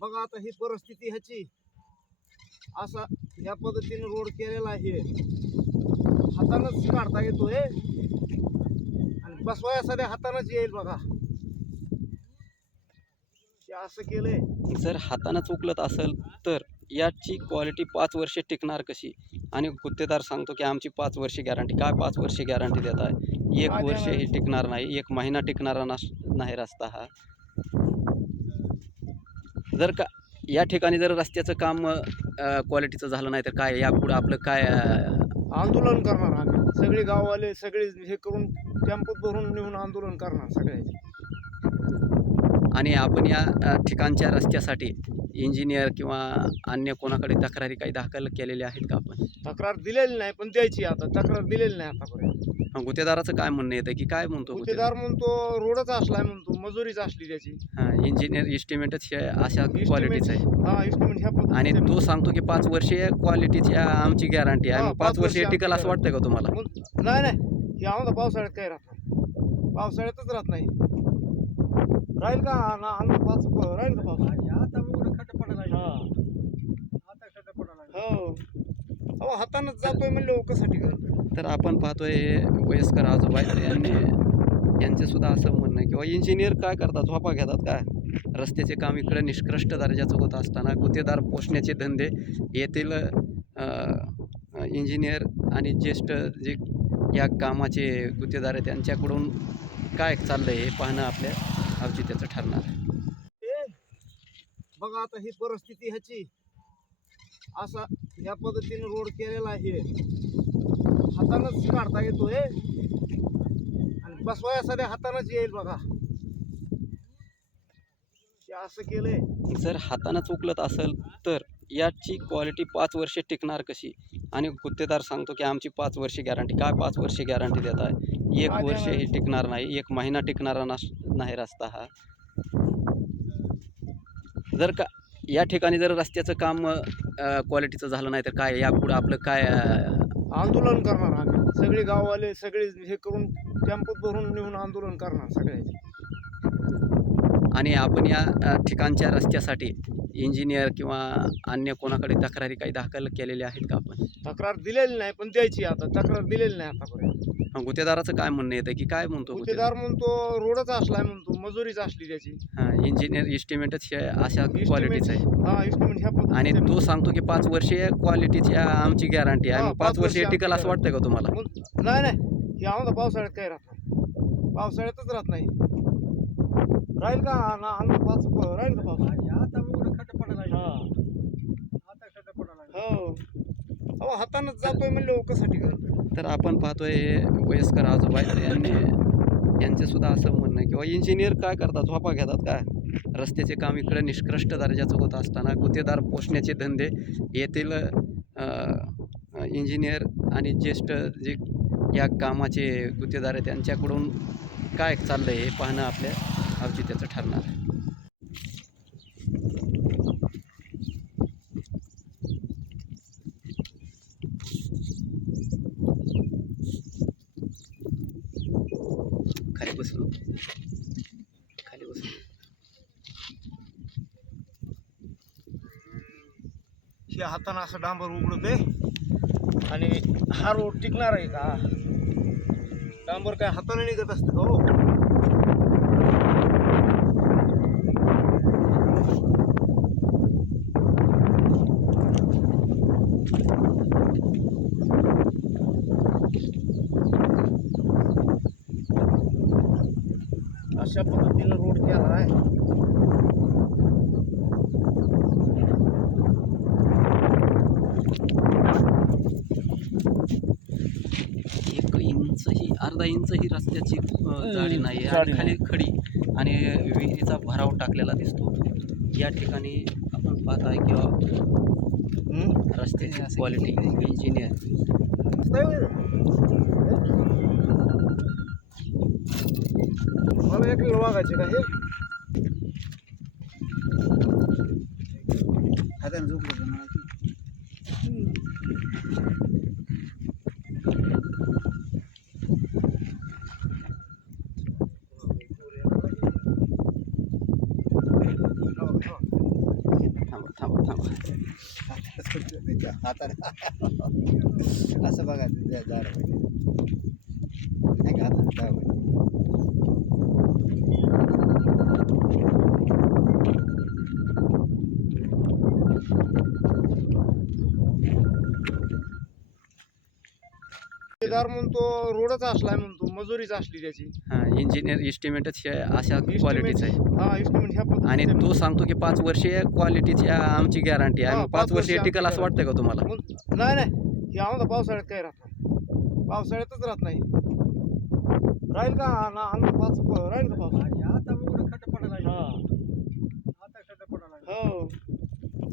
बघा आता ही परिस्थिती ह्याची. असा ह्या पद्धतीने रोड केलेला आहे. हातानच काढता येतोय. आणि बसवाया सध्या हातानच येईल बघा. असं केलंय. जर हातानं चुकलत असेल तर याची क्वालिटी पाच वर्षे टिकणार कशी? आणि गुत्तेदार सांगतो की आमची पाच वर्षे गॅरंटी काय पाच वर्षे गॅरंटी देत आहे एक वर्ष? ही टिकणार नाही. एक महिना टिकणारा नस नाही रस्ता हा. जर का या ठिकाणी जर रस्त्याचं काम क्वालिटीचं झालं नाही तर काय? यापुढं आपलं काय आंदोलन करणार आम्ही. सगळे गाववाले सगळे हे करून टेम्पोत भरून नेऊन आंदोलन करणार सगळ्याचे. आणि आपण या ठिकाणच्या रस्त्यासाठी इंजिनियर किंवा अन्य कोणाकडे तक्रारी काही दाखल केलेल्या आहेत का आपण? तक्रार दिलेली नाही पण द्यायची आता. तक्रार दिलेली नाही आतापर्यंत. अ, गुत्तेदाराचं काय म्हणणं येतं की काय म्हणतो गुत्तेदार? म्हणतो रोडच असलाय म्हणतो मजुरीच असली त्याची. हां इंजिनियर इस्टिमेटच हे अशा क्वालिटीचं आहे हा इस्टिमेट ह्या आणि तो सांगतो की पाच वर्षे क्वालिटीची आमची गॅरंटी आहे. हा, मग पाच पाच वर्षे वर्षे टिकल असं आमची वाटतंय का तुम्हाला? मग- नाही नाही. हे आम्हाला पावसाळ्यात काही राहत नाही. पावसाळ्यातच राहत नाही. राहील का? ना पाच राहील का पावसाळ्यात? हा. हो. अहो हातानच जातोय म्हणलं कसाठी करतोय तर आपण पाहतोय हे वयस्कर आजोबा आहेत. यांनी यांचे सुद्धा असं म्हणणं आहे किंवा इंजिनियर काय करतात? झोपा घेतात काय रस्त्याचे काम इकडे निष्कृष्ट दर्जाचं होत असताना गुत्तेदार पोषण्याचे धंदे येथील इंजिनियर आणि ज्येष्ठ जे या कामाचे गुत्तेदार आहेत त्यांच्याकडून काय चाललं आहे हे पाहणं आपल्या औचित्याचं ठरणार आहे. बघा आता ही परिस्थिती ह्याची. असा ह्या पद्धतीने रोड केलेला आहे. हातानच काढता येतोय. आणि सध्या हातानच येईल बघा. असं केलंय. जर हातानं चुकलत असेल तर याची क्वालिटी पाच वर्षे टिकणार कशी? आणि गुत्तेदार सांगतो की आमची पाच वर्षे गॅरंटी काय पाच वर्षे गॅरंटी देत आहे? एक वर्ष? ही टिकणार नाही. एक महिना टिकणारा नस नाही रस्ता हा. जर का या ठिकाणी जर रस्त्याचं काम क्वालिटीचं झालं नाही तर काय? यापुढं आपलं काय आंदोलन करणार आम्ही. सगळे गाववाले सगळे हे करून टेम्पोत भरून नेऊन आंदोलन करणार सगळ्याचे. आणि आपण या ठिकाणच्या रस्त्यासाठी इंजिनियर किंवा अन्य कोणाकडे तक्रारी काही दाखल केलेल्या आहेत का आपण? तक्रार दिलेली नाही पण द्यायची आता. तक्रार दिलेली नाही आतापर्यंत. अ, गुत्तेदाराचं काय म्हणणं येतं की काय म्हणतो गुत्तेदार? म्हणतो रोडच असलाय म्हणतो मजुरीच असली त्याची. हां इंजिनियर इस्टिमेटच हे अशा क्वालिटीचं आहे. हा इस्टिमेट ह्या आणि तो सांगतो की पाच वर्षे क्वालिटीची आमची गॅरंटी आहे. हा, मग पाच पाच टिकल असं वाटतंय का तुम्हाला? मग- नाही नाही. हे आम्हाला पावसाळ्यात काही राहत नाही. पावसाळ्यातच राहत नाही. राहील का? ना अन्न पाच राहील का पावसाळ्यात हा. हो. अहो हातानच जातोय म्हणलं कसाठी करतोय तर आपण पाहतोय हे वयस्कर आजोबा आहेत यांनी यांचे सुद्धा असं म्हणणं आहे किंवा इंजिनियर काय करतात? झोपा घेतात काय रस्त्याचे काम इकडे निष्कृष्ट दर्जाचं होत असताना गुत्तेदार पोषण्याचे धंदे येथील इंजिनियर आणि ज्येष्ठ जे या कामाचे गुत्तेदार आहेत त्यांच्याकडून काय चाललं आहे हे पाहणं आपल्या औचित्याचं ठरणार. आहे खाली बसलो. खाली बसलो. हे हातानं असं डांबर उघडते आणि हा रोड टिकणार आहे का? डांबर काय हाताने निघत असतं का हो? अशा पद्धतीनं रोड केला आहे. एक इंच ही अर्धा इंच ही रस्त्याची जाडी नाही आहे जाडी आणि खाली खडी आणि विहिरीचा भराव टाकलेला दिसतो. या ठिकाणी आपण पाहत आहे किंवा? रस्त्याची क्वालिटी इंजिनियर काय होईल? मला एक वागायचे का हे हाताने झोपलं थांबा थांबा हाताने असं बघा ते झालं पाहिजे नाही का ठेकेदार म्हणतो रोडच असलाय म्हणतो मजुरीच असली त्याची. हां इंजिनियर इस्टिमेटच हे अशा क्वालिटीचं आहे. हा ह्या पद्धतीचं आणि आहे. तो सांगतो की पाच वर्षे क्वालिटीची आमची गॅरंटी आहे. हा, आणि पाच पाच वर्षे टिकल असं वाटतंय का तुम्हाला? मग- नाही नाही. हे आम्हाला पावसाळ्यात काय राहत नाही. पावसाळ्यातच राहत नाही. राहील का? ना अंग पाच राहील का पाऊस? हा. हो.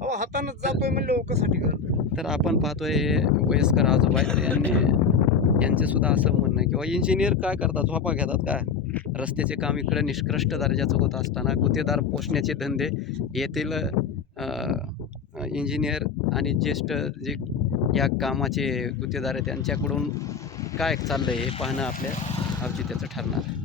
अहो हातानंच जातोय म्हणलं कसं टिकल? तर आपण पाहतोय हे वयस्कर आजोबा आहेत. यांनी यांचे सुद्धा असं म्हणणं आहे. किंवा इंजिनियर काय करतात? झोपा घेतात काय रस्त्याचे काम इकडे निष्कृष्ट दर्जाचं होत असताना गुत्तेदार पोचण्याचे धंदे येथील इंजिनियर आणि ज्येष्ठ जे या कामाचे गुत्तेदार आहेत त्यांच्याकडून काय चाललं आहे हे पाहणं आपल्या औचित्याचं ठरणार आहे.